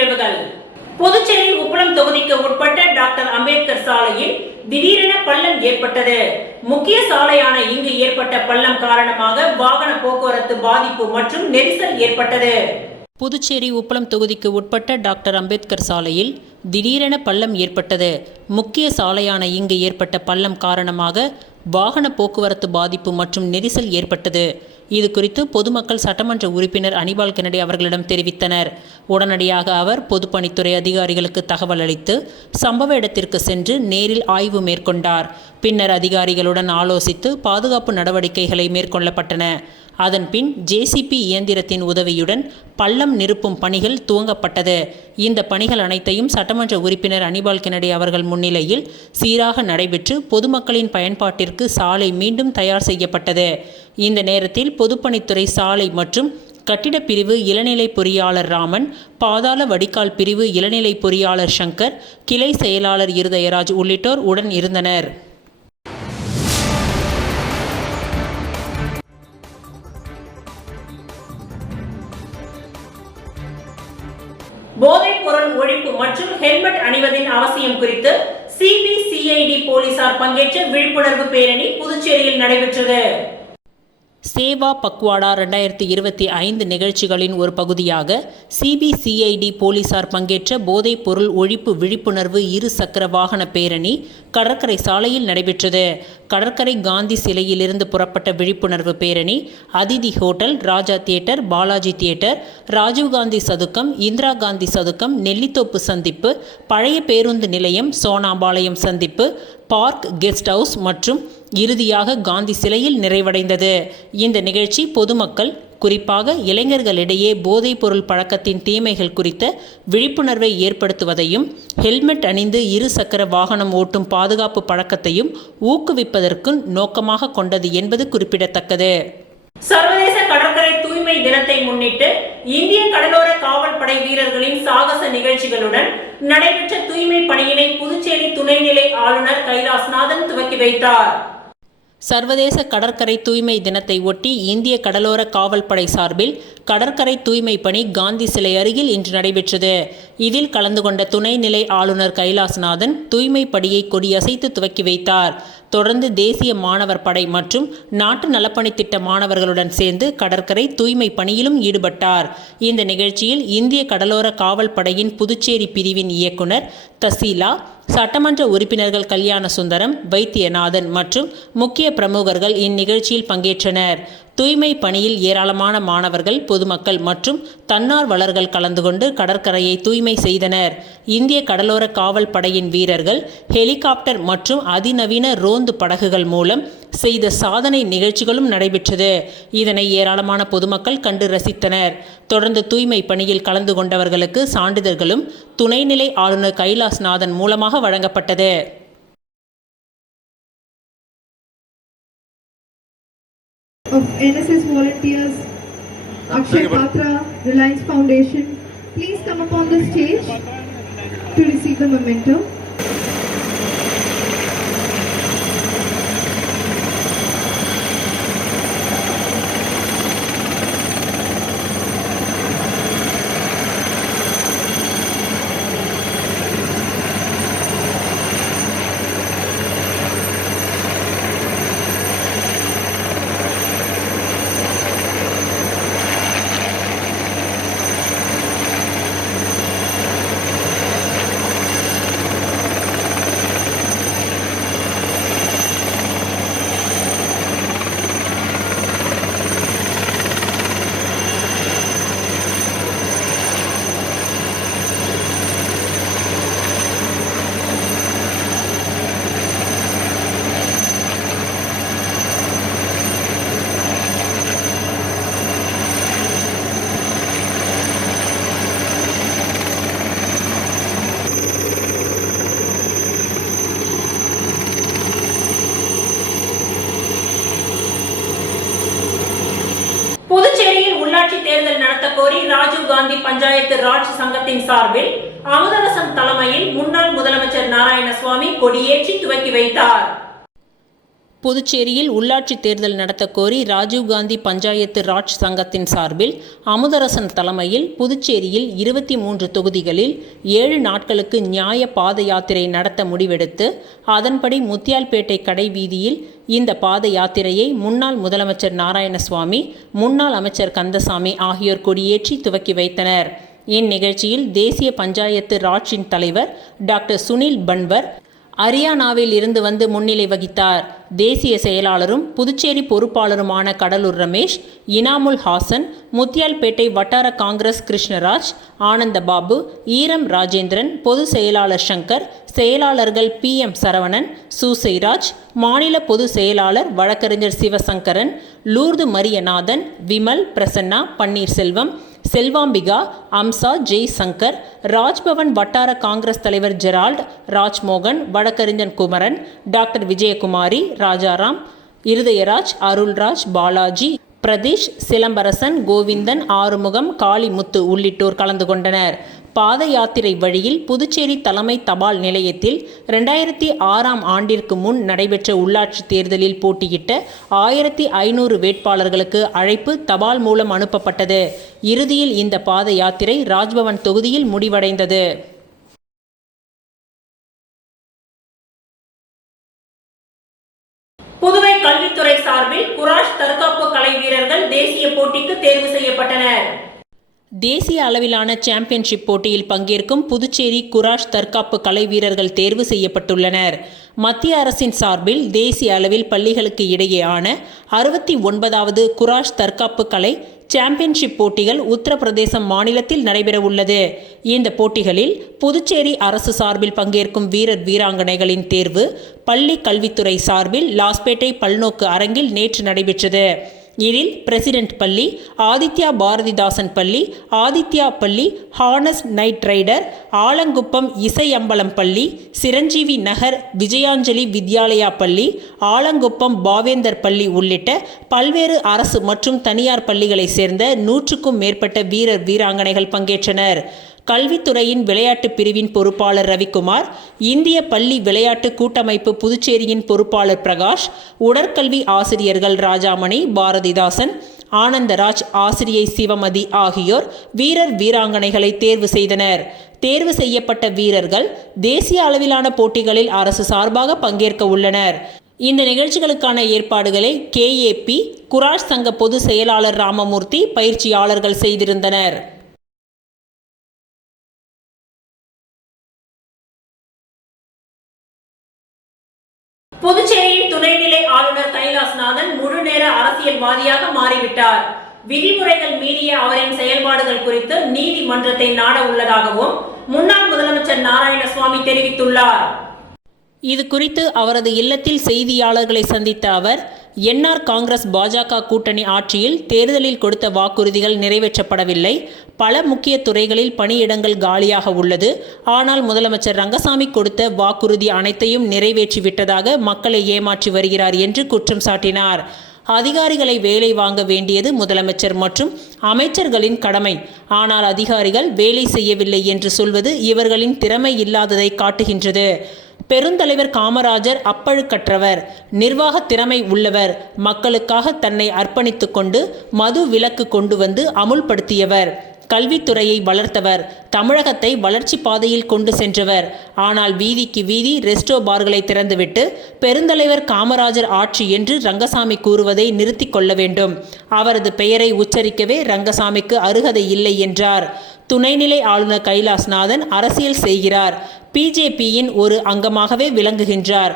நிகழ்வுகள். புதுச்சேரி உப்பளம் தொகுதிக்கு உட்பட்ட டாக்டர் அம்பேத்கர் சாலையில் திடீரென பள்ளம் ஏற்பட்டது. முக்கிய சாலையான இங்கு ஏற்பட்ட பள்ளம் காரணமாக வாகன போக்குவரத்து பாதிப்பு மற்றும் நெரிசல் ஏற்பட்டது. புதுச்சேரி உப்பளம் தொகுதிக்கு உட்பட்ட டாக்டர் அம்பேத்கர் சாலையில் திடீரென பள்ளம் ஏற்பட்டது. முக்கிய சாலையான இங்கு ஏற்பட்ட பள்ளம் காரணமாக வாகன போக்குவரத்து பாதிப்பு மற்றும் நெரிசல் ஏற்பட்டது. இது குறித்து பொதுமக்கள் சட்டமன்ற உறுப்பினர் அனிபால் கென்னடி அவர்களிடம் தெரிவித்தனர். உடனடியாக அவர் பொதுப்பணித்துறை அதிகாரிகளுக்கு தகவல் அளித்து சம்பவ இடத்திற்கு சென்று நேரில் ஆய்வு மேற்கொண்டார். பின்னர் அதிகாரிகளுடன் ஆலோசித்து பாதுகாப்பு நடவடிக்கைகளை மேற்கொள்ளப்பட்டன. அதன்பின் ஜேசிபி இயந்திரத்தின் உதவியுடன் பள்ளம் நிரப்பும் பணிகள் துவங்கப்பட்டது. இந்த பணிகள் அனைத்தையும் சட்டமன்ற உறுப்பினர் அனிபால் கென்னடி அவர்கள் முன்னிலையில் சீராக நடைபெற்று பொதுமக்களின் பயன்பாட்டிற்கு சாலை மீண்டும் தயார் செய்யப்பட்டது. இந்த நேரத்தில் பொதுப்பணித்துறை சாலை மற்றும் கட்டிடப் பிரிவு இளநிலை பொறியாளர் ராமன், பாதாள வடிகால் பிரிவு இளநிலை பொறியாளர் சங்கர், கிளை செயலாளர் இருதயராஜ் உள்ளிட்டோர் உடன் இருந்தனர். போதைப் பொருள் ஒழிப்பு மற்றும் ஹெல்மெட் அணிவதின் அவசியம் குறித்து சிபிசிஐடி போலீசார் பங்கேற்ற விழிப்புணர்வு பேரணி புதுச்சேரியில் நடைபெற்றது. சேவா பக்வாடா 2025 நிகழ்ச்சிகளின் ஒரு பகுதியாக சிபிசிஐடி போலீசார் பங்கேற்ற போதைப் பொருள் ஒழிப்பு விழிப்புணர்வு இரு சக்கர வாகன பேரணி கடற்கரை சாலையில் நடைபெற்றது. கடற்கரை காந்தி சிலையிலிருந்து புறப்பட்ட விழிப்புணர்வு பேரணி அதிதி ஹோட்டல், ராஜா தியேட்டர், பாலாஜி தியேட்டர், ராஜீவ்காந்தி சதுக்கம், இந்திரா காந்தி சதுக்கம், நெல்லித்தோப்பு சந்திப்பு, பழைய பேருந்து நிலையம், சோனாபாளையம் சந்திப்பு, பார்க், கெஸ்ட் ஹவுஸ் மற்றும் இறுதியாக காந்தி சிலையில் நிறைவடைந்தது. இந்த நிகழ்ச்சி பொதுமக்கள், குறிப்பாக இளைஞர்களிடையே போதைப் பொருள் பழக்கத்தின் தீமைகள் குறித்த விழிப்புணர்வை ஏற்படுத்துவதையும் ஹெல்மெட் அணிந்து இரு சக்கர வாகனம் ஓட்டும் பாதுகாப்பு பழக்கத்தையும் ஊக்குவிப்பதற்கு நோக்கமாக கொண்டது என்பது குறிப்பிடத்தக்கது. சர்வதேச கடற்கரை தூய்மை தினத்தை முன்னிட்டு இந்திய கடலோர காவல் படை வீரர்களின் சாகச நிகழ்ச்சிகளுடன் நடைபெற்ற தூய்மை பணியினை புதுச்சேரி துணைநிலை ஆளுநர் கைலாஸ்நாதன் துவக்கி வைத்தார். சர்வதேச கடற்கரை தூய்மை தினத்தை ஒட்டி இந்திய கடலோர காவல் படை சார்பில் கடற்கரை தூய்மை பணி காந்தி சிலை அருகில் இன்று நடைபெற்றது. இதில் கலந்து கொண்ட துணைநிலை ஆளுநர் கைலாஸ்நாதன் தூய்மை பணியை கொடியசைத்து துவக்கி வைத்தார். தொடர்ந்து தேசிய மாணவர் படை மற்றும் நாட்டு நலப்பணி திட்ட மாணவர்களுடன் சேர்ந்து கடற்கரை தூய்மை பணியிலும் ஈடுபட்டார். இந்த நிகழ்ச்சியில் இந்திய கடலோர காவல் படையின் புதுச்சேரி பிரிவின் இயக்குனர் தசீலா, சட்டமன்ற உறுப்பினர்கள் கல்யாண சுந்தரம், வைத்தியநாதன் மற்றும் முக்கிய பிரமுகர்கள் இந்நிகழ்ச்சியில் பங்கேற்றனர். தூய்மை பணியில் ஏராளமான மாணவர்கள், பொதுமக்கள் மற்றும் தன்னார்வலர்கள் கலந்து கொண்டு கடற்கரையை தூய்மை செய்தனர். இந்திய கடலோர காவல் படையின் வீரர்கள் ஹெலிகாப்டர் மற்றும் அதிநவீன ரோந்து படகுகள் மூலம் செய்த சாதனை நிகழ்ச்சிகளும் நடைபெற்றது. இதனை ஏராளமான பொதுமக்கள் கண்டு ரசித்தனர். தொடர்ந்து தூய்மை பணியில் கலந்து கொண்டவர்களுக்கு சான்றிதழ்களும் துணைநிலை ஆளுநர் கைலாஸ்நாதன் மூலமாக வழங்கப்பட்டது. Of NSS volunteers, Akshay Patra, Reliance Foundation, please come up on the stage to receive the memento. உள்ளாட்சி தேர்தல் நடத்த கோரி ராஜீவ்காந்தி பஞ்சாயத்து ராஜ் சங்கத்தின் சார்பில் அமுதரசன் தலைமையில் முன்னாள் முதலமைச்சர் நாராயணசுவாமி கொடியேற்றி துவக்கி வைத்தார். புதுச்சேரியில் உள்ளாட்சி தேர்தல் நடத்த கோரி ராஜீவ்காந்தி பஞ்சாயத்து ராஜ் சங்கத்தின் சார்பில் அமுதரசன் தலைமையில் புதுச்சேரியில் 23 தொகுதிகளில் 7 நாட்களுக்கு நியாய பாத யாத்திரை நடத்த முடிவெடுத்து அதன்படி முத்தியால்பேட்டை கடை வீதியில் இந்த பாத யாத்திரையை முன்னாள் முதலமைச்சர் நாராயணசுவாமி, முன்னாள் அமைச்சர் கந்தசாமி ஆகியோர் கொடியேற்றி துவக்கி வைத்தனர். இந்நிகழ்ச்சியில் தேசிய பஞ்சாயத்து ராஜின் தலைவர் டாக்டர் சுனில் பன்வர் அரியானாவில் இருந்து வந்து முன்னிலை வகித்தார். தேசிய செயலாளரும் புதுச்சேரி பொறுப்பாளருமான கடலூர் ரமேஷ், இனாமுல் ஹாசன், முத்தியால்பேட்டை வட்டார காங்கிரஸ் கிருஷ்ணராஜ், ஆனந்தபாபு, ஈரம் ராஜேந்திரன், பொதுச் செயலாளர் சங்கர், செயலாளர்கள் PM சரவணன், சூசைராஜ், மாநில பொதுச் செயலாளர் வழக்கறிஞர் சிவசங்கரன், லூர்து மரியநாதன், விமல், பிரசன்னா, பன்னீர்செல்வம், செல்வாம்பிகா, அம்சா, ஜெய்சங்கர், ராஜ்பவன் வட்டார காங்கிரஸ் தலைவர் ஜெரால்ட், ராஜ்மோகன், வழக்கறிஞர் குமரன், டாக்டர் விஜயகுமாரி, ராஜாராம், இருதயராஜ், அருள்ராஜ், பாலாஜி, பிரதீஷ், சிலம்பரசன், கோவிந்தன், ஆறுமுகம், காளிமுத்து உள்ளிட்டோர் கலந்து கொண்டனர். பாத யாத்திரை வழியில் புதுச்சேரி தலைமை தபால் நிலையத்தில் 2006ஆம் ஆண்டிற்கு முன் நடைபெற்ற உள்ளாட்சி தேர்தலில் போட்டியிட்ட 1500 வேட்பாளர்களுக்கு அழைப்பு தபால் மூலம் அனுப்பப்பட்டது. இறுதியில் இந்த பாத யாத்திரை ராஜ்பவன் தொகுதியில் முடிவடைந்தது. புதுவை கல்வித்துறை சார்பில் குராஷ் தற்காப்பு கலை வீரர்கள் தேசிய போட்டிக்கு தேர்வு செய்யப்பட்டனர். தேசிய அளவிலான சாம்பியன்ஷிப் போட்டியில் பங்கேற்கும் புதுச்சேரி குராஷ் தற்காப்பு கலை வீரர்கள் தேர்வு செய்யப்பட்டுள்ளனர். மத்திய அரசின் சார்பில் தேசிய அளவில் பள்ளிகளுக்கு இடையேயான 69வது குராஷ் தற்காப்பு கலை சாம்பியன்ஷிப் போட்டிகள் உத்தரப்பிரதேசம் மாநிலத்தில் நடைபெறவுள்ளது. இந்த போட்டிகளில் புதுச்சேரி அரசு சார்பில் பங்கேற்கும் வீரர் வீராங்கனைகளின் தேர்வு பள்ளி கல்வித்துறை சார்பில் லாஸ்பேட்டை பல்நோக்கு அரங்கில் நேற்று நடைபெற்றது. இதில் பிரசிடென்ட் பள்ளி, ஆதித்யா பாரதிதாசன் பள்ளி, ஆதித்யா பள்ளி, ஹானஸ் நைட் ரைடர், ஆலங்குப்பம் இசையம்பலம் பள்ளி, சிரஞ்சீவி நகர் விஜயாஞ்சலி வித்யாலயா பள்ளி, ஆலங்குப்பம் பாவேந்தர் பள்ளி உள்ளிட்ட பல்வேறு அரசு மற்றும் தனியார் பள்ளிகளைச் சேர்ந்த 100க்கும் மேற்பட்ட வீரர் வீராங்கனைகள் பங்கேற்றனர். கல்வித்துறையின் விளையாட்டு பிரிவின் பொறுப்பாளர் ரவிக்குமார், இந்திய பள்ளி விளையாட்டு கூட்டமைப்பு புதுச்சேரியின் பொறுப்பாளர் பிரகாஷ், உடற்கல்வி ஆசிரியர்கள் ராஜாமணி, பாரதிதாசன், ஆனந்தராஜ், ஆசிரியை சிவமதி ஆகியோர் வீரர் வீராங்கனைகளை தேர்வு செய்தனர். தேர்வு செய்யப்பட்ட வீரர்கள் தேசிய அளவிலான போட்டிகளில் அரசு சார்பாக பங்கேற்க உள்ளனர். இந்த நிகழ்ச்சிகளுக்கான ஏற்பாடுகளை KAP குராஷ் சங்க பொதுச் செயலாளர் ராமமூர்த்தி, பயிற்சியாளர்கள் செய்திருந்தனர். புதுச்சேரியின் துணைநிலை ஆளுநர் கைலாஸ்நாதன் முழுநேர அரசியல்வாதியாக மாறிவிட்டார். விதிமுறைகள் மீறிய அவரின் செயல்பாடுகள் குறித்து நீதிமன்றத்தை நாட உள்ளதாகவும் முன்னாள் முதலமைச்சர் நாராயணசுவாமி தெரிவித்துள்ளார். இது குறித்து அவரது இல்லத்தில் செய்தியாளர்களை சந்தித்த அவர், என்ஆர் காங்கிரஸ் பாஜக கூட்டணி ஆட்சியில் தேர்தலில் கொடுத்த வாக்குறுதிகள் நிறைவேற்றப்படவில்லை. பல முக்கிய துறைகளில் பணியிடங்கள் காலியாக உள்ளது. ஆனால் முதலமைச்சர் ரங்கசாமி கொடுத்த வாக்குறுதி அனைத்தையும் நிறைவேற்றிவிட்டதாக மக்களை ஏமாற்றி வருகிறார் என்று குற்றம் சாட்டினார். அதிகாரிகளை வேலை வாங்க வேண்டியது முதலமைச்சர் மற்றும் அமைச்சர்களின் கடமை. ஆனால் அதிகாரிகள் வேலை செய்யவில்லை என்று சொல்வது இவர்களின் திறமை இல்லாததை காட்டுகின்றது. பெருந்தலைவர் காமராஜர் அப்பழுக்கற்றவர், நிர்வாக திறமை உள்ளவர், மக்களுக்காக தன்னை அர்ப்பணித்து கொண்டு மது விலக்கு கொண்டு வந்து அமுல்படுத்தியவர், கல்வித்துறையை வளர்த்தவர், தமிழகத்தை வளர்ச்சி பாதையில் கொண்டு சென்றவர். ஆனால் வீதிக்கு வீதி ரெஸ்டோ பார்களை திறந்துவிட்டு பெருந்தலைவர் காமராஜர் ஆட்சி என்று ரங்கசாமி கூறுவதை நிறுத்தி கொள்ள வேண்டும். அவரது பெயரை உச்சரிக்கவே ரங்கசாமிக்கு அருகதை இல்லை என்றார். துணைநிலை ஆளுநர் கைலாஸ்நாதன் அரசியல் செய்கிறார். BJPயின் ஒரு அங்கமாகவே விளங்குகின்றார்.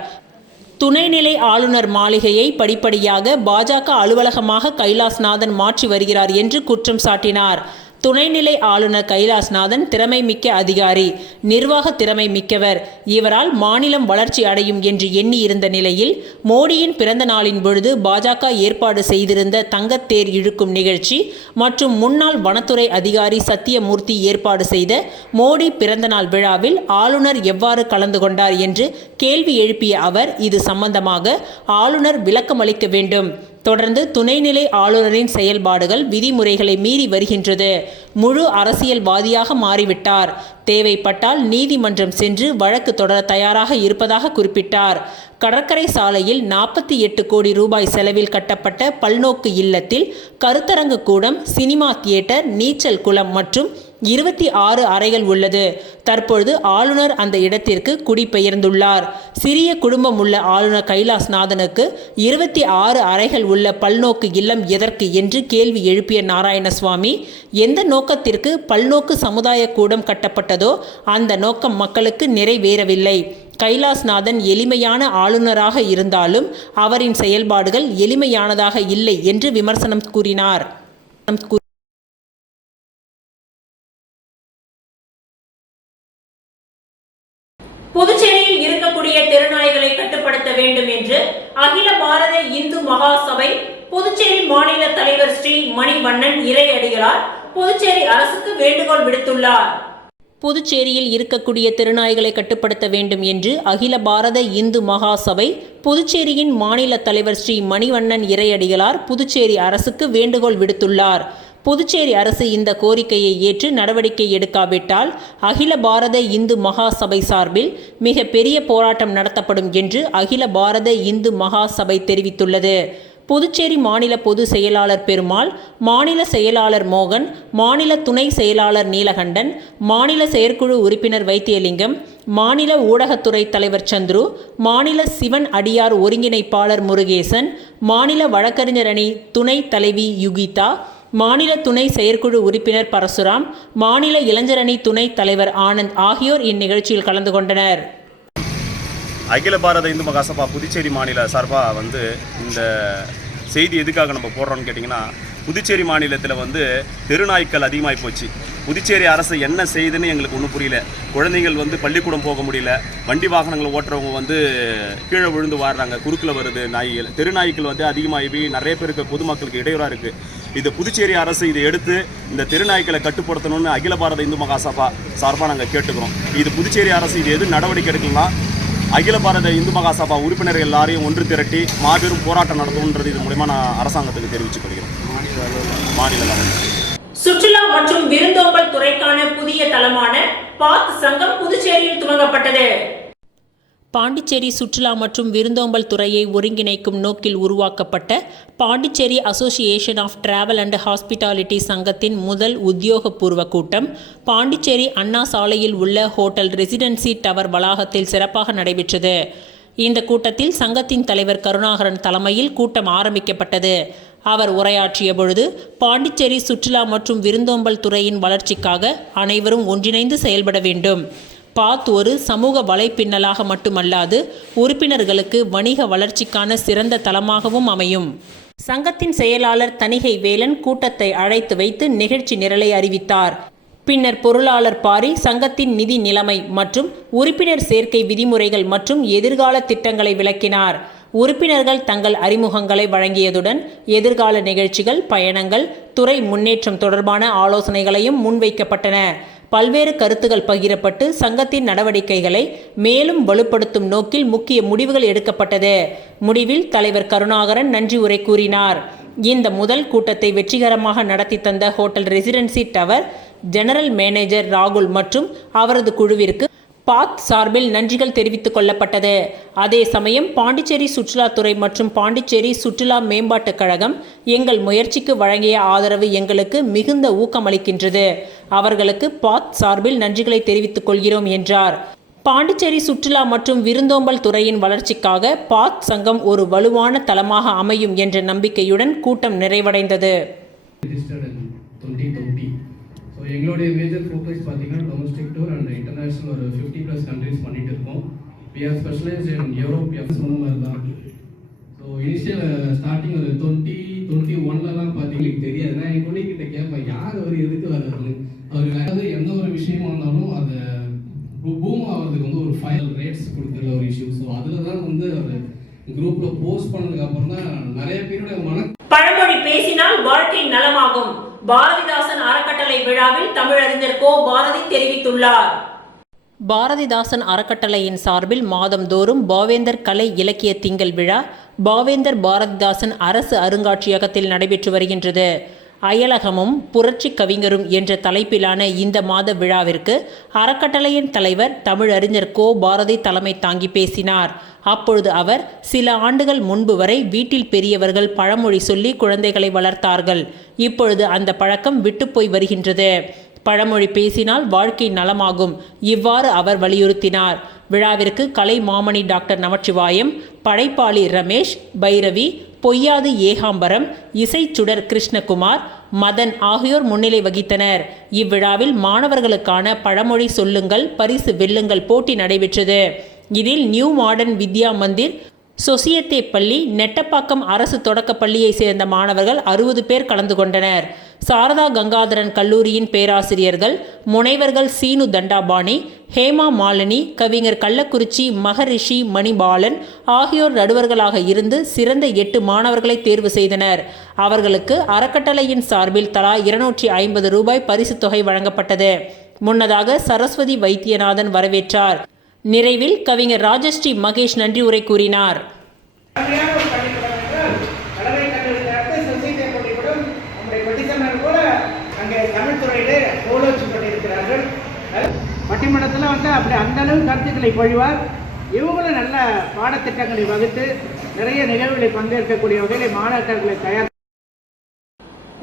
துணைநிலை ஆளுநர் மாளிகையை படிப்படியாக பாஜக அலுவலகமாக கைலாஸ்நாதன் மாற்றி வருகிறார் என்று குற்றம் சாட்டினார். துணைநிலை ஆளுநர் கைலாஸ்நாதன் திறமை மிக்க அதிகாரி, நிர்வாக திறமை மிக்கவர். இவரால் மாநிலம் வளர்ச்சி அடையும் என்று எண்ணி இருந்த நிலையில் மோடியின் பிறந்த நாளின் பொழுது பாஜக ஏற்பாடு செய்திருந்த தங்கத்தேர் இழுக்கும் நிகழ்ச்சி மற்றும் முன்னாள் வனத்துறை அதிகாரி சத்தியமூர்த்தி ஏற்பாடு செய்த மோடி பிறந்தநாள் விழாவில் ஆளுநர் எவ்வாறு கலந்து கொண்டார் என்று கேள்வி எழுப்பிய அவர், இது சம்பந்தமாக ஆளுநர் விளக்கமளிக்க வேண்டும். தொடர்ந்து துணைநிலை ஆளுநரின் செயல்பாடுகள் விதிமுறைகளை மீறி வருகின்றது. முழு அரசியல்வாதியாக மாறிவிட்டார். தேவைப்பட்டால் நீதிமன்றம் சென்று வழக்கு தொடர தயாராக இருப்பதாக குறிப்பிட்டார். கடற்கரை சாலையில் 48 கோடி ரூபாய் செலவில் கட்டப்பட்ட பல்நோக்கு இல்லத்தில் கருத்தரங்கு கூடம், சினிமா தியேட்டர், நீச்சல் குளம் மற்றும் 26 அறைகள் உள்ளது. தற்பொழுது ஆளுநர் அந்த இடத்திற்கு குடிபெயர்ந்துள்ளார். சிறிய குடும்பம் உள்ள ஆளுநர் கைலாஸ்நாதனுக்கு 26 அறைகள் உள்ள பல்நோக்கு இல்லம் எதற்கு என்று கேள்வி எழுப்பிய நாராயணசுவாமி, எந்த நோக்கத்திற்கு பல்நோக்கு சமுதாய கூடம் கட்டப்பட்டதோ அந்த நோக்கம் மக்களுக்கு நிறைவேறவில்லை. கைலாஸ்நாதன் எளிமையான ஆளுநராக இருந்தாலும் அவரின் செயல்பாடுகள் எளிமையானதாக இல்லை என்று விமர்சனம் கூறினார். புதுச்சேரியில் இருக்கக்கூடிய தெருநாய்களை கட்டுப்படுத்த வேண்டும் என்று அகில பாரத இந்து மகா சபை புதுச்சேரி மாநில தலைவர் ஸ்ரீ மணிவண்ணன் இறையடிகளார் புதுச்சேரி அரசுக்கு வேண்டுகோள் விடுத்துள்ளார். புதுச்சேரியில் இருக்கக்கூடிய தெருநாய்களை கட்டுப்படுத்த வேண்டும் என்று அகில பாரத இந்து மகா சபை புதுச்சேரியின் மாநில தலைவர் ஸ்ரீ மணிவண்ணன் இறையடிகளார் புதுச்சேரி அரசுக்கு வேண்டுகோள் விடுத்துள்ளார். புதுச்சேரி அரசு இந்த கோரிக்கையை ஏற்று நடவடிக்கை எடுக்காவிட்டால் அகில பாரத இந்து மகா சபை சார்பில் மிக பெரிய போராட்டம் நடத்தப்படும் என்று அகில பாரத இந்து மகா சபை தெரிவித்துள்ளது. புதுச்சேரி மாநில பொதுச் செயலாளர் பெருமாள், மாநில செயலாளர் மோகன், மாநில துணை செயலாளர் நீலகண்டன், மாநில செயற்குழு உறுப்பினர் வைத்தியலிங்கம், மாநில ஊடகத்துறை தலைவர் சந்துரு, மாநில சிவன் அடியார் ஒருங்கிணைப்பாளர் முருகேசன், மாநில வழக்கறிஞர் அணி துணை தலைவி யுகிதா, மாநில துணை செயற்குழு உறுப்பினர் பரசுராம், மாநில இளைஞரணி துணை தலைவர் ஆனந்த் ஆகியோர் இந்நிகழ்ச்சியில் கலந்து கொண்டனர். அகில பாரத இந்து மகாசபா புதுச்சேரி மாநில சார்பாக இந்த செய்தி எதுக்காக நம்ம போடுறோம்னு கேட்டிங்கன்னா, புதுச்சேரி மாநிலத்தில் தெருநாய்க்கள் அதிகமாகி போச்சு. புதுச்சேரி அரசு என்ன செய்யுதுன்னு எங்களுக்கு ஒன்றும் புரியல. குழந்தைகள் பள்ளிக்கூடம் போக முடியல, வண்டி வாகனங்களை ஓட்டுறவங்க கீழே விழுந்து வாடுறாங்க, குறுக்கில் வருது நாய்கள். தெருநாய்க்கள் அதிகமாகி நிறைய பேருக்கு பொதுமக்களுக்கு இடையூறாக இருக்குது. இது புதுச்சேரி அரசு இதை எடுத்து இந்த தெருநாய்க்களை கட்டுப்படுத்தணும்னு அகில பாரத இந்து மகாசபா சார்பாக நாங்கள் கேட்டுக்கிறோம். இது புதுச்சேரி அரசு இது எது நடவடிக்கை எடுக்கலாம், அகில பாரத இந்து மகாசபா உறுப்பினர்கள் எல்லாரையும் ஒன்று திரட்டி மாபெரும் போராட்டம் நடத்தும்ன்றது இது மூலமா நான் அரசாங்கத்துக்கு தெரிவித்துக் கொள்கிறேன். மாநில சுற்றுலா மற்றும் விருந்தோம்பல் துறைக்கான புதிய தளமான பாத் சங்கம் புதுச்சேரியில் துவங்கப்பட்டது. பாண்டிச்சேரி சுற்றுலா மற்றும் விருந்தோம்பல் துறையை ஒருங்கிணைக்கும் நோக்கில் உருவாக்கப்பட்ட Pondicherry association of travel and hospitality சங்கத்தின் முதல் உத்தியோகபூர்வ கூட்டம் பாண்டிச்சேரி அண்ணா சாலையில் உள்ள ஹோட்டல் ரெசிடென்சி டவர் வளாகத்தில் சிறப்பாக நடைபெற்றது. இந்த கூட்டத்தில் சங்கத்தின் தலைவர் கருணாகரன் தலைமையில் கூட்டம் ஆரம்பிக்கப்பட்டது. அவர் உரையாற்றிய பொழுது, பாண்டிச்சேரி சுற்றுலா மற்றும் விருந்தோம்பல் துறையின் வளர்ச்சிக்காக அனைவரும் ஒன்றிணைந்து செயல்பட வேண்டும். பாத் ஒரு சமூக வலைப்பின்னலாக மட்டுமல்லாது உறுப்பினர்களுக்கு வணிக வளர்ச்சிக்கான சிறந்த தளமாகவும் அமையும். சங்கத்தின் செயலாளர் தணிகை வேலன் கூட்டத்தை அழைத்து வைத்து நிகழ்ச்சி நிரலை அறிவித்தார். பின்னர் பொருளாளர் பாரி சங்கத்தின் நிதி நிலைமை மற்றும் உறுப்பினர் சேர்க்கை விதிமுறைகள் மற்றும் எதிர்கால திட்டங்களை விளக்கினார். உறுப்பினர்கள் தங்கள் அறிமுகங்களை வழங்கியதுடன் எதிர்கால நிகழ்ச்சிகள், பயணங்கள், துறை முன்னேற்றம் தொடர்பான ஆலோசனைகளையும் முன்வைக்கப்பட்டன. பல்வேறு கருத்துகள் பகிரப்பட்டு சங்கத்தின் நடவடிக்கைகளை மேலும் வலுப்படுத்தும் நோக்கில் முக்கிய முடிவுகள் எடுக்கப்பட்டது. முடிவில் தலைவர் கருணாகரன் நன்றி உரை கூறினார். இந்த முதல் கூட்டத்தை வெற்றிகரமாக நடத்தி தந்த hotel residency tower general manager ராகுல் மற்றும் அவரது குழுவிற்கு பாத் சார்பில் நன்றிகள் தெரிவித்துக் கொள்ளப்பட்டது. அதே சமயம் பாண்டிச்சேரி சுற்றுலாத்துறை மற்றும் பாண்டிச்சேரி சுற்றுலா மேம்பாட்டுக் கழகம் எங்கள் முயற்சிக்கு வழங்கிய ஆதரவு எங்களுக்கு மிகுந்த ஊக்கமளிக்கின்றது. அவர்களுக்கு பாத் சார்பில் நன்றிகளை தெரிவித்துக் கொள்கிறோம் என்றார். பாண்டிச்சேரி சுற்றுலா மற்றும் விருந்தோம்பல் துறையின் வளர்ச்சிக்காக பாத் சங்கம் ஒரு வலுவான தளமாக அமையும் என்ற நம்பிக்கையுடன் கூட்டம் நிறைவடைந்தது. எங்களுடைய மேஜர் ஃபோக்கஸ் பார்த்தீங்கன்னா டொமஸ்டிக் டூர் அண்ட் இன்டர்நேஷனல் ஒரு 50+ கண்ட்ரிஸ் பண்ணிட்டு இருக்கோம். We are specialized in Europe. சொன்ன மாதிரி தான். ஸோ இனிஷியல் ஸ்டார்டிங் ஒரு 2021லலாம் பார்த்தீங்களுக்கு தெரியாது. நான் என் கொள்ளைக்கிட்ட கேட்பேன், யார் அவர் எதுக்கு வர்றாரு, அவர் வேறு எந்த ஒரு விஷயமா இருந்தாலும் அதை பூம் ஆகிறதுக்கு ஒரு ஃபைனல் ரேட்ஸ் கொடுக்குற ஒரு இஷ்யூ. ஸோ அதில் தான் அவர் குரூப்பில் போஸ்ட் பண்ணதுக்கு அப்புறம் தான் நிறைய பேரோட பழமொழி பேசினால் வாழ்க்கை நலமாகும். பாரதிதாசன் அறக்கட்டளை விழாவில் தமிழறிஞர் கோ பாரதி தெரிவித்துள்ளார். பாரதிதாசன் அறக்கட்டளையின் சார்பில் மாதந்தோறும் பாவேந்தர் கலை இலக்கிய திங்கள் விழா பாவேந்தர் பாரதிதாசன் அரசு அருங்காட்சியகத்தில் நடைபெற்று வருகின்றது. அயலகமும் புரட்சி கவிஞரும் என்ற தலைப்பிலான இந்த மாத விழாவிற்கு அறக்கட்டளையின் தலைவர் தமிழறிஞர் கோ. பாரதி தலைமை தாங்கி பேசினார். அப்பொழுது அவர், சில ஆண்டுகள் முன்பு வரை வீட்டில் பெரியவர்கள் பழமொழி சொல்லி குழந்தைகளை வளர்த்தார்கள். இப்பொழுது அந்த பழக்கம் விட்டுப்போய் வருகின்றது. பழமொழி பேசினால் வாழ்க்கை நலமாகும். இவ்வாறு அவர் வலியுறுத்தினார். விழாவிற்கு கலை மாமணி டாக்டர் நமச்சிவாயம், படைப்பாளி ரமேஷ், பைரவி, பொய்யாது ஏகாம்பரம், இசைச்சுடர் கிருஷ்ணகுமார், மதன் ஆகியோர் முன்னிலை வகித்தனர். இவ்விழாவில் மாணவர்களுக்கான பழமொழி சொல்லுங்கள் பரிசு வெல்லுங்கள் போட்டி நடைபெற்றது. இதில் நியூ மாடர்ன் வித்யா மந்திர், சொசியத்தே பள்ளி, நெட்டப்பாக்கம் அரசு தொடக்க பள்ளியை சேர்ந்த மாணவர்கள் 60 பேர் கலந்து கொண்டனர். சாரதா கங்காதரன் கல்லூரியின் பேராசிரியர்கள், முனைவர்கள் சீனு தண்டாபாணி, ஹேமா மாலினி, கவிஞர் கள்ளக்குறிச்சி மகரிஷி மணிபாலன் ஆகியோர் நடுவர்களாக இருந்து சிறந்த 8 மாணவர்களை தேர்வு செய்தனர். அவர்களுக்கு அறக்கட்டளையின் சார்பில் தலா 250 ரூபாய் பரிசு தொகை வழங்கப்பட்டது. முன்னதாக சரஸ்வதி வைத்தியநாதன் வரவேற்றார். நிறைவில் கவிஞர் ராஜஸ்ரீ மகேஷ் நன்றி உரை கூறினார். பட்டிமன்றத்தில் அப்படி அந்த அளவு கருத்துக்களை பொழிவார். இவங்களும் நல்ல பாடத்திட்டங்களை வகுத்து நிறைய நிகழ்வுகளை பங்கேற்கக்கூடிய வகையில் மாணாக்கர்களை தயார்.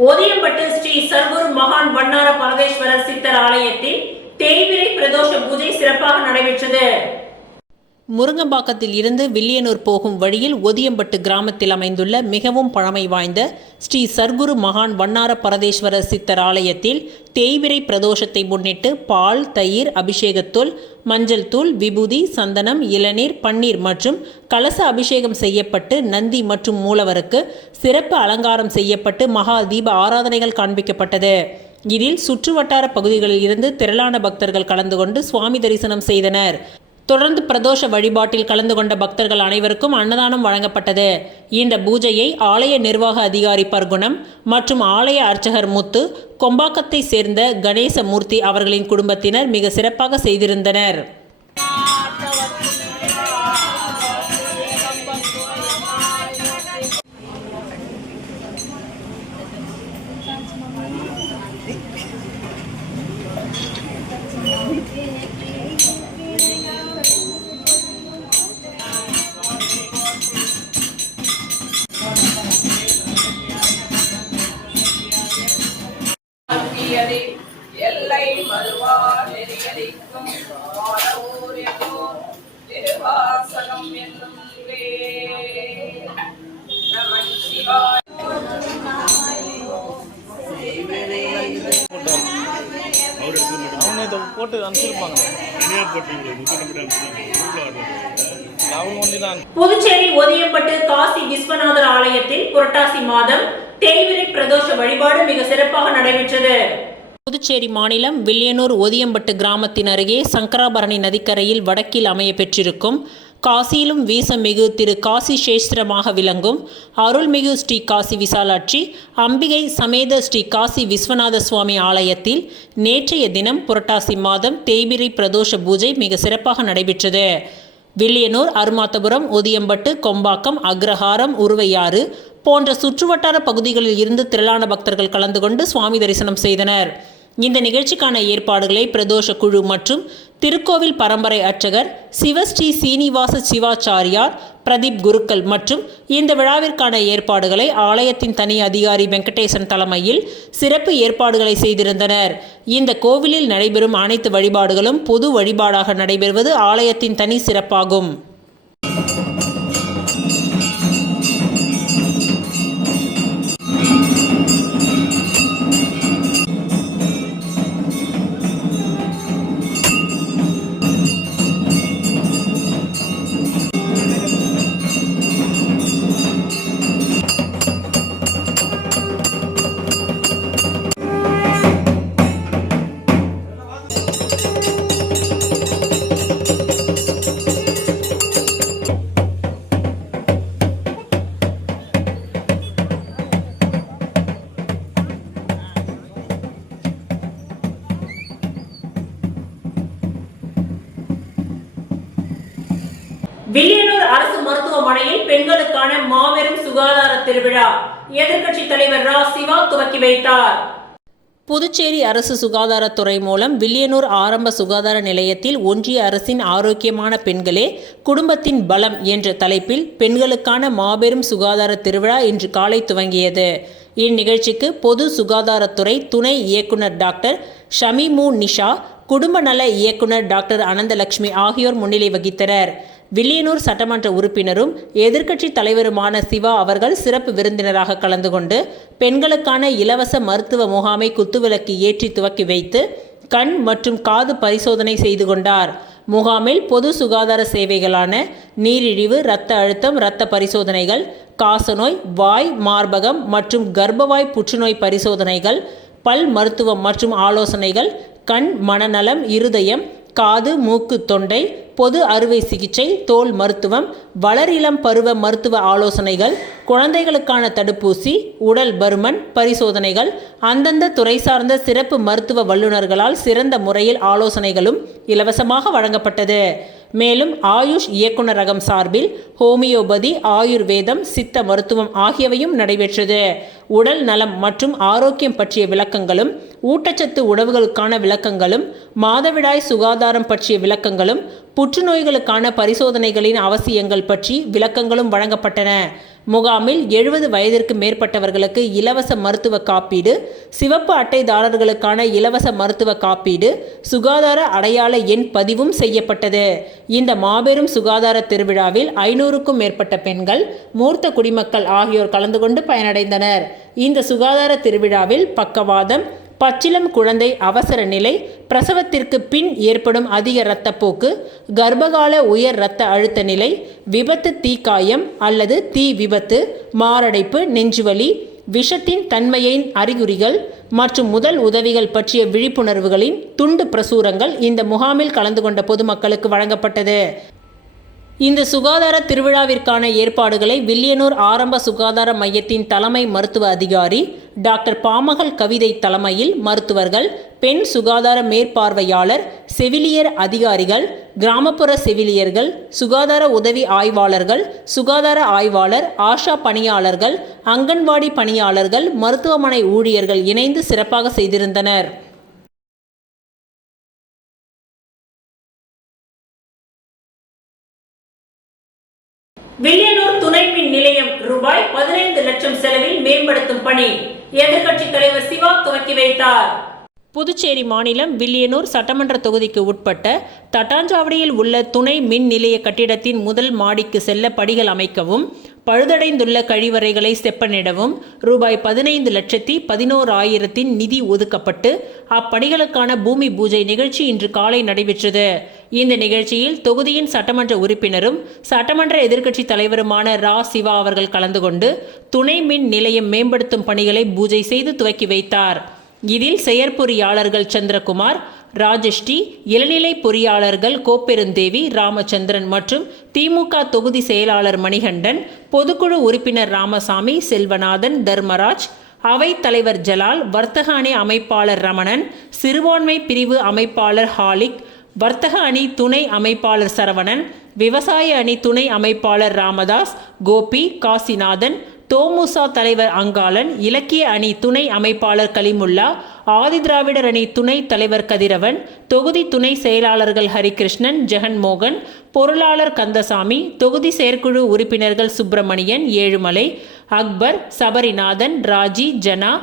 ஓதியம்பட்டு ஸ்ரீ சர்க்குரு மகான் வண்ணார பரதேஸ்வரர் சித்தர் ஆலயத்தில் தேய்பிறை பிரதோஷ பூஜை சிறப்பாக நடைபெற்றது. முருங்கம்பாக்கத்தில் இருந்து வில்லியனூர் போகும் வழியில் ஒதியம்பட்டு கிராமத்தில் அமைந்துள்ள மிகவும் பழமை வாய்ந்த ஸ்ரீ சர்க்குரு மகான் வண்ணார பரதேஸ்வரர் சித்தர் ஆலயத்தில் தேய்பிறை பிரதோஷத்தை முன்னிட்டு பால், தயிர், அபிஷேகத்தூள், மஞ்சள் தூள், விபூதி, சந்தனம், இளநீர், பன்னீர் மற்றும் கலச அபிஷேகம் செய்யப்பட்டு நந்தி மற்றும் மூலவருக்கு சிறப்பு அலங்காரம் செய்யப்பட்டு மகா தீப ஆராதனைகள் காண்பிக்கப்பட்டது. இதில் சுற்றுவட்டார பகுதிகளில் இருந்து திரளான பக்தர்கள் கலந்து கொண்டு சுவாமி தரிசனம் செய்தனர். தொடர்ந்து பிரதோஷ வழிபாட்டில் கலந்து கொண்ட பக்தர்கள் அனைவருக்கும் அன்னதானம் வழங்கப்பட்டது. இந்த பூஜையை ஆலய நிர்வாக அதிகாரி பர்குணம் மற்றும் ஆலய அர்ச்சகர் முத்து, கொம்பாக்கத்தை சேர்ந்த கணேசமூர்த்தி அவர்களின் குடும்பத்தினர் மிக சிறப்பாக செய்திருந்தனர். எல்லை மறுவா நெறியடிக்கும் வாழவூர் என்னும் திருவாசகம் என்னும் நமன் சிவாய. போட்டு அனுப்பிச்சிருப்பாங்க. புதுச்சேரி ஒதியம்பட்டு காசி விஸ்வநாதர் ஆலயத்தில் புரட்டாசி மாதம் தேய்பிறை பிரதோஷ வழிபாடு மிக சிறப்பாக நடைபெற்றது. புதுச்சேரி மாநிலம் வில்லியனூர் ஒதியம்பட்டு கிராமத்தின் அருகே சங்கராபரணி நதிக்கரையில் வடக்கில் அமைய பெற்றிருக்கும் காசியிலும் வீசமிகு திரு காசி சேஸ்திரமாக விளங்கும் அருள்மிகு ஸ்ரீ காசி விசாலாட்சி அம்பிகை சமேத ஸ்ரீ காசி விஸ்வநாத சுவாமி ஆலயத்தில் நேற்றைய தினம் புரட்டாசி மாதம் தேய்பிறை பிரதோஷ பூஜை மிக சிறப்பாக நடைபெற்றது. வில்லியனூர், அருமாத்தபுரம், ஒதியம்பட்டு, கொம்பாக்கம், அக்ரஹாரம், உருவையாறு போன்ற சுற்றுவட்டார பகுதிகளில் இருந்து திரளான பக்தர்கள் கலந்து கொண்டு சுவாமி தரிசனம் செய்தனர். இந்த நிகழ்ச்சிக்கான ஏற்பாடுகளை பிரதோஷ குழு மற்றும் திருக்கோவில் பரம்பரை அர்ச்சகர் சிவஸ்ரீ சீனிவாச சிவாச்சாரியார், பிரதீப் குருக்கள் மற்றும் இந்த விழாவிற்கான ஏற்பாடுகளை ஆலயத்தின் தனி அதிகாரி வெங்கடேசன் தலைமையில் சிறப்பு ஏற்பாடுகளை செய்திருந்தனர். இந்த கோவிலில் நடைபெறும் அனைத்து வழிபாடுகளும் பொது வழிபாடாக நடைபெறுவது ஆலயத்தின் தனி சிறப்பாகும். வில்லியனூர் அரசு மருத்துவமனையில் பெண்களுக்கான மாபெரும் சுகாதார திருவிழா எதிர்க்கட்சி தலைவர் ரா சிவா துவக்கி வைத்தார். புதுச்சேரி அரசு சுகாதாரத்துறை மூலம் வில்லியனூர் ஆரம்ப சுகாதார நிலையத்தில் ஒன்றிய அரசின் ஆரோக்கியமான பெண்களே குடும்பத்தின் பலம் என்ற தலைப்பில் பெண்களுக்கான மாபெரும் சுகாதார திருவிழா இன்று காலை துவங்கியது. இந்நிகழ்ச்சிக்கு பொது சுகாதாரத்துறை துணை இயக்குனர் டாக்டர் ஷமிமு நிஷா, குடும்ப நல இயக்குனர் டாக்டர் அனந்தலட்சுமி ஆகியோர் முன்னிலை வகித்தனர். வில்லியனூர் சட்டமன்ற உறுப்பினரும் எதிர்க்கட்சி தலைவருமான சிவா அவர்கள் சிறப்பு விருந்தினராக கலந்து கொண்டு பெண்களுக்கான இலவச மருத்துவ முகாமை குத்துவிளக்கு ஏற்றி துவக்கி வைத்து கண் மற்றும் காது பரிசோதனை செய்து கொண்டார். முகாமில் பொது சுகாதார சேவைகளான நீரிழிவு, இரத்த அழுத்தம், இரத்த பரிசோதனைகள், காசநோய், வாய், மார்பகம் மற்றும் கர்ப்பவாய் புற்றுநோய் பரிசோதனைகள், பல் மருத்துவம் மற்றும் ஆலோசனைகள், கண், மனநலம், இருதயம், காது, மூக்கு, தொண்டை, பொது அறுவை சிகிச்சை, தோல் மருத்துவம், வளரிளம் பருவ மருத்துவ ஆலோசனைகள், குழந்தைகளுக்கான தடுப்பூசி, உடல் பருமன் பரிசோதனைகள், அந்தந்த துறை சார்ந்த சிறப்பு மருத்துவ வல்லுநர்களால் சிறந்த முறையில் ஆலோசனைகளும் இலவசமாக வழங்கப்பட்டது. மேலும் ஆயுஷ் இயக்குநரகம் சார்பில் ஹோமியோபதி, ஆயுர்வேதம், சித்த மருத்துவம் ஆகியவையும் நடைபெற்றது. உடல் நலம் மற்றும் ஆரோக்கியம் பற்றிய விளக்கங்களும், ஊட்டச்சத்து உணவுகளுக்கான விளக்கங்களும், மாதவிடாய் சுகாதாரம் பற்றிய விளக்கங்களும், புற்றுநோய்களுக்கான பரிசோதனைகளின் அவசியங்கள் பற்றி விளக்கங்களும் வழங்கப்பட்டன. முகாமில் 70 வயதிற்கு மேற்பட்டவர்களுக்கு இலவச மருத்துவ காப்பீடு, சிவப்பு அட்டைதாரர்களுக்கான இலவச மருத்துவ காப்பீடு, சுகாதார அடையாள எண் பதிவும் செய்யப்பட்டது. இந்த மாபெரும் சுகாதார திருவிழாவில் 500க்கும் மேற்பட்ட பெண்கள், மூர்த்த குடிமக்கள் ஆகியோர் கலந்து கொண்டு பயனடைந்தனர். இந்த சுகாதார திருவிழாவில் பக்கவாதம், பச்சிளம் குழந்தை அவசர நிலை, பிரசவத்திற்கு பின் ஏற்படும் அதிக இரத்தப்போக்கு, கர்ப்பகால உயர் இரத்த அழுத்த நிலை, விபத்து, தீக்காயம் அல்லது தீ விபத்து, மாரடைப்பு, நெஞ்சுவலி, விஷத்தின் தன்மையின் அறிகுறிகள் மற்றும் முதல் உதவிகள் பற்றிய விழிப்புணர்வுகளின் துண்டு பிரசுரங்கள் இந்த முகாமில் கலந்து கொண்ட பொதுமக்களுக்கு வழங்கப்பட்டது. இந்த சுகாதார திருவிழாவிற்கான ஏற்பாடுகளை வில்லியனூர் ஆரம்ப சுகாதார மையத்தின் தலைமை மருத்துவ அதிகாரி டாக்டர் பாமகள் கவிதை தலைமையில் மருத்துவர்கள், பெண் சுகாதார மேற்பார்வையாளர், செவிலியர் அதிகாரிகள், கிராமப்புற செவிலியர்கள், சுகாதார உதவி ஆய்வாளர்கள், சுகாதார ஆய்வாளர், ஆஷா பணியாளர்கள், அங்கன்வாடி பணியாளர்கள், மருத்துவமனை ஊழியர்கள் இணைந்து சிறப்பாக செய்திருந்தனர். வில்லியனூர் துணை மின் நிலையம் ரூபாய் 15 லட்சம் செலவில் மேம்படுத்தும் பணி எதிர்க்கட்சி தலைவர் சிவா துவக்கி வைத்தார். புதுச்சேரி மாநிலம் வில்லியனூர் சட்டமன்ற தொகுதிக்கு உட்பட்ட தட்டாஞ்சாவடியில் உள்ள துணை மின் நிலைய கட்டிடத்தின் முதல் மாடிக்கு செல்ல படிகள் அமைக்கவும், பழுதடைந்துள்ள கழிவறைகளை செப்பனிடவும் ரூபாய் 15,11,000 நிதி ஒதுக்கப்பட்டு அப்பணிகளுக்கான பூமி பூஜை நிகழ்ச்சி இன்று காலை நடைபெற்றது. இந்த நிகழ்ச்சியில் தொகுதியின் சட்டமன்ற உறுப்பினரும் சட்டமன்ற எதிர்க்கட்சி தலைவருமான ரா சிவா அவர்கள் கலந்து கொண்டு துணை மின் நிலையம் மேம்படுத்தும் பணிகளை பூஜை செய்து துவக்கி வைத்தார். இதில் செயற்பொறியாளர்கள் சந்திரகுமார், ராஜஸ்ரீ, இளநிலை பொறியாளர்கள் கோப்பெருந்தேவி, ராமச்சந்திரன் மற்றும் திமுக தொகுதி செயலாளர் மணிகண்டன், பொதுக்குழு உறுப்பினர் ராமசாமி, செல்வநாதன், தர்மராஜ், அவைத் தலைவர் ஜலால், வர்த்தக அணி அமைப்பாளர் ரமணன், சிறுபான்மை பிரிவு அமைப்பாளர் ஹாலிக், வர்த்தக அணி துணை அமைப்பாளர் சரவணன், விவசாய அணி துணை அமைப்பாளர் ராமதாஸ், கோபி, காசிநாதன், தோமுசா தலைவர் அங்காளன், இலக்கிய அணி துணை அமைப்பாளர் கலிமுல்லா, ஆதிதிராவிடர் அணி துணை தலைவர் கதிரவன், தொகுதி துணை செயலாளர்கள் ஹரிகிருஷ்ணன், ஜெகன்மோகன், பொருளாளர் கந்தசாமி, தொகுதி செயற்குழு உறுப்பினர்கள் சுப்பிரமணியன், ஏழுமலை, அக்பர், சபரிநாதன், ராஜி, ஜனா,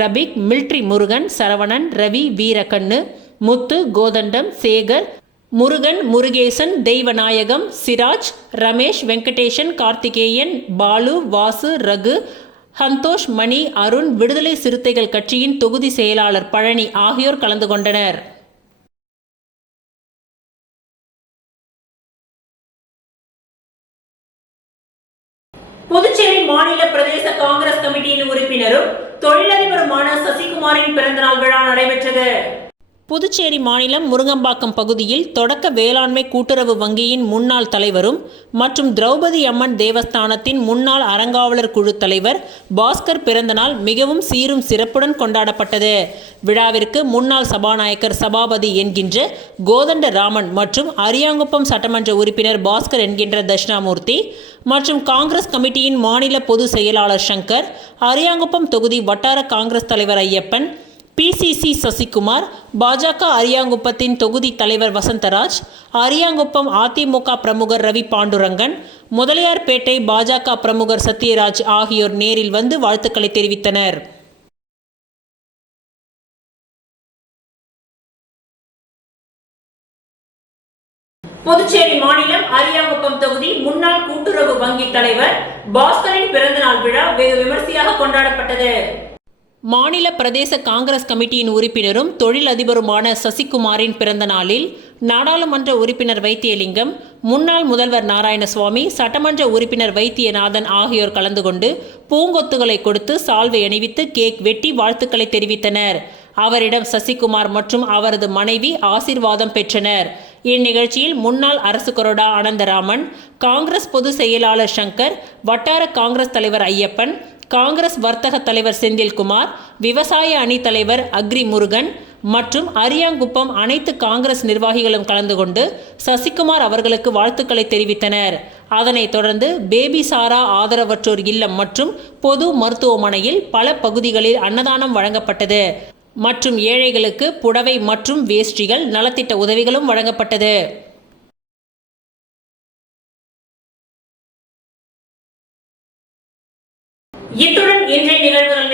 ரபிக், மில்ட்ரி முருகன், சரவணன், ரவி, வீரக்கண்ணு, முத்து, கோதண்டம், சேகர், முருகன், முருகேசன், தெய்வநாயகம், சிராஜ், ரமேஷ், வெங்கடேசன், கார்த்திகேயன், பாலு, வாசு, ரகு, சந்தோஷ், மணி, அருண், விடுதலை சிறுத்தைகள் கட்சியின் தொகுதி செயலாளர் பழனி ஆகியோர் கலந்து கொண்டனர். புதுச்சேரி மாநில பிரதேச காங்கிரஸ் கமிட்டியின் உறுப்பினரும் தொழிலதிபருமான சசிகுமாரின் பிறந்தநாள் விழா நடைபெற்றது. புதுச்சேரி மாநிலம் முருங்கம்பாக்கம் பகுதியில் தொடக்க வேளாண்மை கூட்டுறவு வங்கியின் முன்னாள் தலைவரும் மற்றும் திரௌபதி அம்மன் தேவஸ்தானத்தின் முன்னாள் அறங்காவலர் குழு தலைவர் பாஸ்கர் பிறந்தநாள் மிகவும் சீரும் சிறப்புடன் கொண்டாடப்பட்டது. விழாவிற்கு முன்னாள் சபாநாயகர் சபாபதி என்கின்ற கோதண்ட ராமன் மற்றும் அரியாங்குப்பம் சட்டமன்ற உறுப்பினர் பாஸ்கர் என்கின்ற தட்சிணாமூர்த்தி மற்றும் காங்கிரஸ் கமிட்டியின் மாநில பொதுச் செயலாளர் சங்கர், அரியாங்குப்பம் தொகுதி வட்டார காங்கிரஸ் தலைவர் ஐயப்பன், PCC சசிகுமார், பாஜக அரியாங்குப்பத்தின் தொகுதி தலைவர் வசந்தராஜ், அரியாங்குப்பம் அதிமுக பிரமுகர் ரவி பாண்டுரங்கன், முதலியார்பேட்டை பாஜக பிரமுகர் சத்யராஜ் ஆகியோர் நேரில் வந்து வாழ்த்துக்களை தெரிவித்தனர். புதுச்சேரி மாநிலம் அரியாங்குப்பம் தொகுதி முன்னாள் கூட்டுறவு வங்கி தலைவர் பாஸ்கரின் பிறந்தநாள் விழா வெகு விமர்சையாக கொண்டாடப்பட்டது. மாநில பிரதேச காங்கிரஸ் கமிட்டியின் உறுப்பினரும் தொழில் அதிபருமான சசிகுமாரின் பிறந்த நாளில் நாடாளுமன்ற உறுப்பினர் வைத்தியலிங்கம், முன்னாள் முதல்வர் நாராயணசுவாமி, சட்டமன்ற உறுப்பினர் வைத்தியநாதன் ஆகியோர் கலந்து கொண்டு பூங்கொத்துகளை கொடுத்து சால்வை அணிவித்து கேக் வெட்டி வாழ்த்துக்களை தெரிவித்தனர். அவரிடம் சசிகுமார் மற்றும் அவரது மனைவி ஆசீர்வாதம் பெற்றனர். இந்நிகழ்ச்சியில் முன்னாள் அரசு கொறடா அனந்தராமன், காங்கிரஸ் பொதுச் செயலாளர் சங்கர், வட்டார காங்கிரஸ் தலைவர் ஐயப்பன், காங்கிரஸ் வர்த்தக தலைவர் செந்தில்குமார், விவசாய அணி தலைவர் அக்ரி முருகன் மற்றும் அரியாங்குப்பம் அனைத்து காங்கிரஸ் நிர்வாகிகளும் கலந்து கொண்டு சசிகுமார் அவர்களுக்கு வாழ்த்துக்களை தெரிவித்தனர். அதனைத் தொடர்ந்து பேபி சாரா ஆதரவற்றோர் இல்லம் மற்றும் பொது மருத்துவமனையில் பல பகுதிகளில் அன்னதானம் வழங்கப்பட்டது மற்றும் ஏழைகளுக்கு புடவை மற்றும் வேஷ்டிகள், நலத்திட்ட உதவிகளும் வழங்கப்பட்டது. இத்துடன் இன்றைய நிகழ்வுகள்